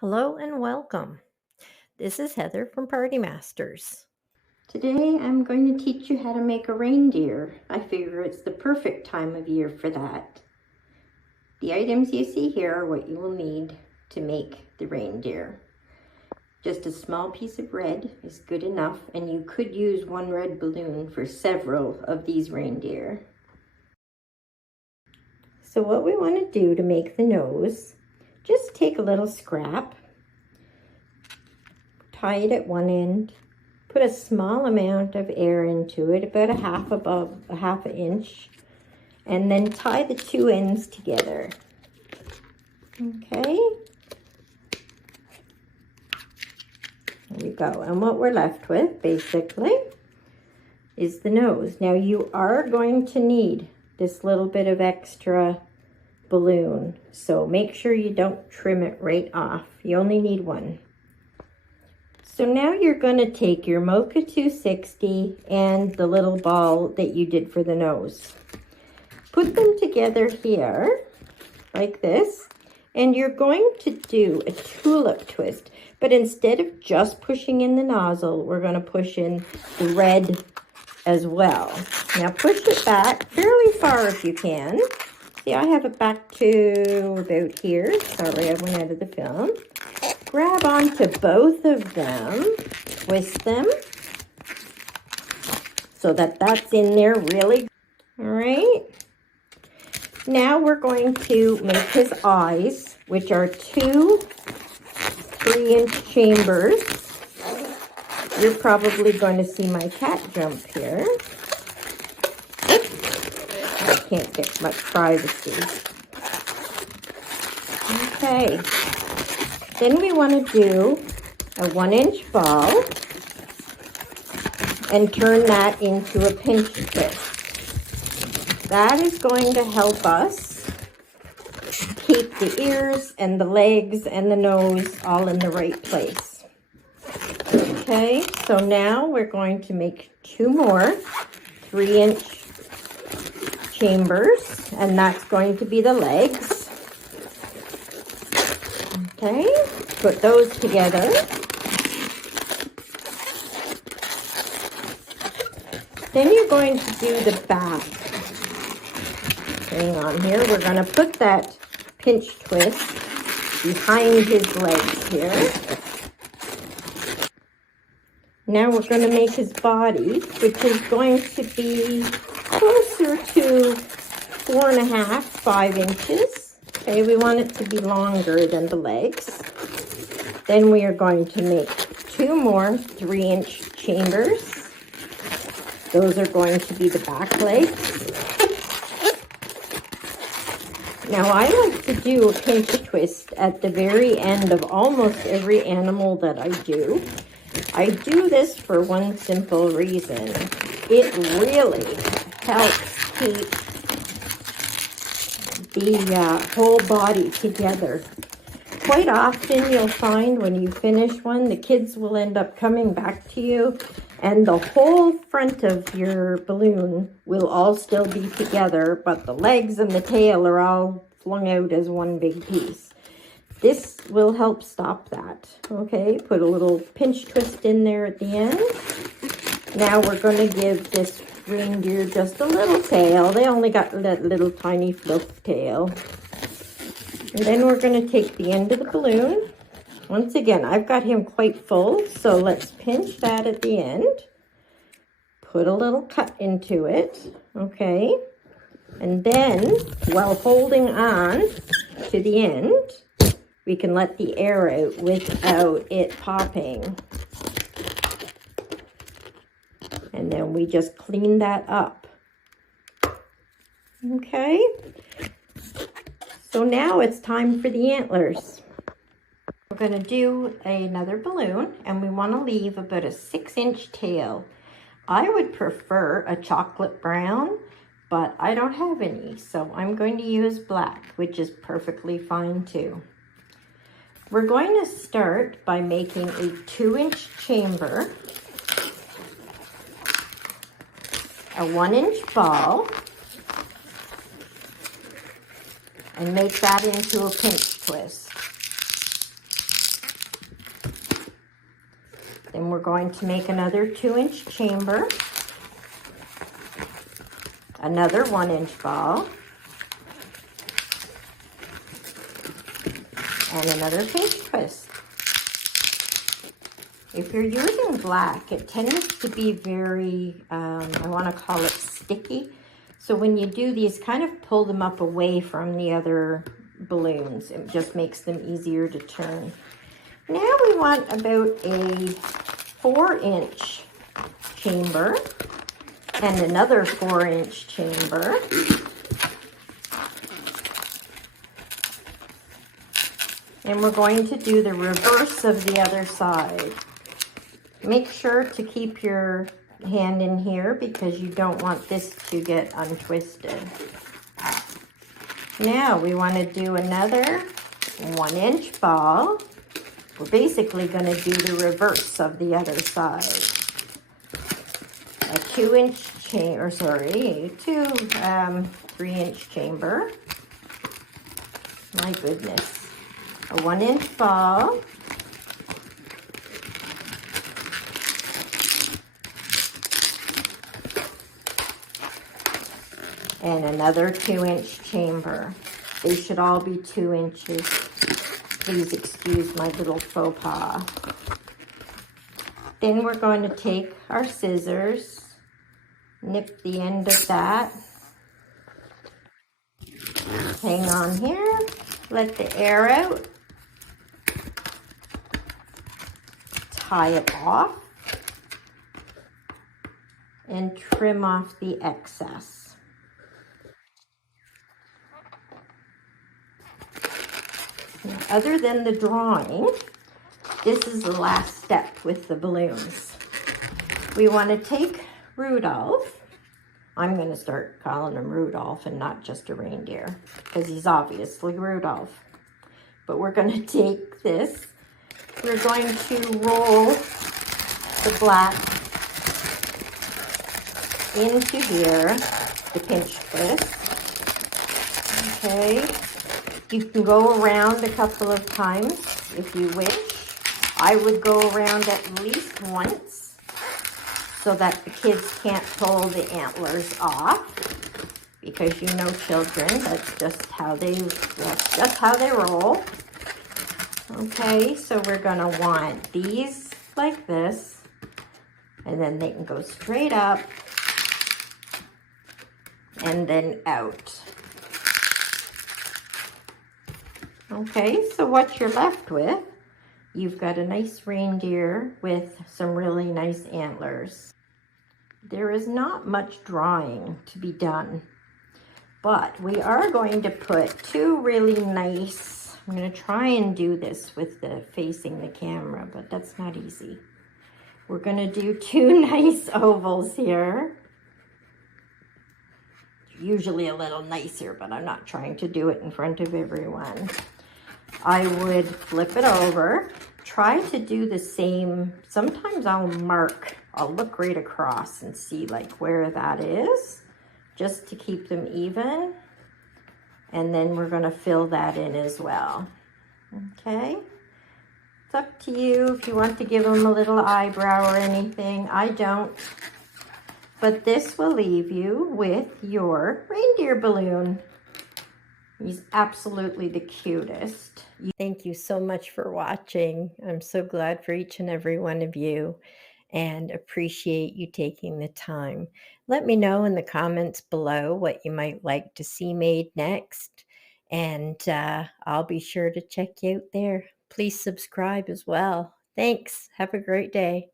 Hello and welcome. This is Heather from Party Masters. Today I'm going to teach you how to make a reindeer. I figure it's the perfect time of year for that. The items you see here are what you will need to make the reindeer. Just a small piece of red is good enough, and you could use one red balloon for several of these reindeer. So what we want to do to make the nose, just take a little scrap, tie it at one end, put a small amount of air into it, about a half an inch, and then tie the two ends together. Okay. There we go. And what we're left with, basically, is the nose. Now you are going to need this little bit of extra balloon, so make sure you don't trim it right off. You only need one. So now you're going to take your Mocha 260 and the little ball that you did for the nose. Put them together here, like this, and you're going to do a tulip twist. But instead of just pushing in the nozzle, we're going to push in the red as well. Now push it back fairly far if you can. See, I have it back to about here. Sorry, I went out of the film. Grab onto both of them, twist them so that that's in there really. All right. Now we're going to make his eyes, which are two 3-inch chambers. You're probably going to see my cat jump here. I can't get much privacy. Okay. Then we want to do a 1-inch ball and turn that into a pinch twist. That is going to help us keep the ears and the legs and the nose all in the right place. Okay, so now we're going to make two more 3-inch chambers, and that's going to be the legs. Okay, put those together. Then you're going to do the back. Hang on here. We're going to put that pinch twist behind his legs here. Now we're going to make his body, which is going to be closer to 4.5, 5 inches. Okay, we want it to be longer than the legs. Then we are going to make two more 3-inch chambers. Those are going to be the back legs. Now I like to do a pinch twist at the very end of almost every animal that I do. I do this for one simple reason. It really helps keep the whole body together. Quite often you'll find when you finish one, the kids will end up coming back to you and the whole front of your balloon will all still be together, but the legs and the tail are all flung out as one big piece. This will help stop that. Okay, put a little pinch twist in there at the end. Now we're going to give this reindeer just a little tail. They only got that little tiny fluff tail. And then we're going to take the end of the balloon. Once again, I've got him quite full, so let's pinch that at the end. Put a little cut into it, okay? And then, while holding on to the end, we can let the air out without it popping. And then we just clean that up. Okay. So now it's time for the antlers. We're going to do another balloon, and we want to leave about a 6-inch tail. I would prefer a chocolate brown, but I don't have any, so I'm going to use black, which is perfectly fine too. We're going to start by making a 2-inch chamber, a 1-inch ball, and make that into a pinch twist. going to make another 2-inch chamber, another 1-inch ball, and another pinch twist. If you're using black, it tends to be very, I want to call it sticky. So when you do these, kind of pull them up away from the other balloons. It just makes them easier to turn. Now we want about a 4-inch chamber and another 4-inch chamber. And we're going to do the reverse of the other side. Make sure to keep your hand in here because you don't want this to get untwisted. Now we want to do another 1-inch ball. We're basically going to do the reverse of the other side. A 2-inch chamber, two 3-inch chamber. My goodness. A 1-inch ball. And another 2-inch chamber. They should all be 2 inches. Please excuse my little faux pas. Then we're going to take our scissors, nip the end of that. Hang on here, let the air out. Tie it off. And trim off the excess. Now, other than the drawing, this is the last step with the balloons. We want to take Rudolph. I'm going to start calling him Rudolph and not just a reindeer because he's obviously Rudolph. But we're going to take this. We're going to roll the black into here, the pinch twist. Okay. You can go around a couple of times if you wish. I would go around at least once so that the kids can't pull the antlers off because you know children, that's just how they roll. Okay, so we're gonna want these like this, and then they can go straight up and then out. Okay, so what you're left with, you've got a nice reindeer with some really nice antlers. There is not much drawing to be done, but we are going to put two really nice, I'm going to try and do this with the facing the camera, but that's not easy. We're going to do two nice ovals here. Usually a little nicer, but I'm not trying to do it in front of everyone. I would flip it over, try to do the same. Sometimes I'll look right across and see like where that is, just to keep them even. And then we're gonna fill that in as well. Okay, it's up to you if you want to give them a little eyebrow or anything. I don't. But this will leave you with your reindeer balloon. He's absolutely the cutest. Thank you so much for watching. I'm so glad for each and every one of you and appreciate you taking the time. Let me know in the comments below what you might like to see made next, and I'll be sure to check you out there. Please subscribe as well. Thanks. Have a great day.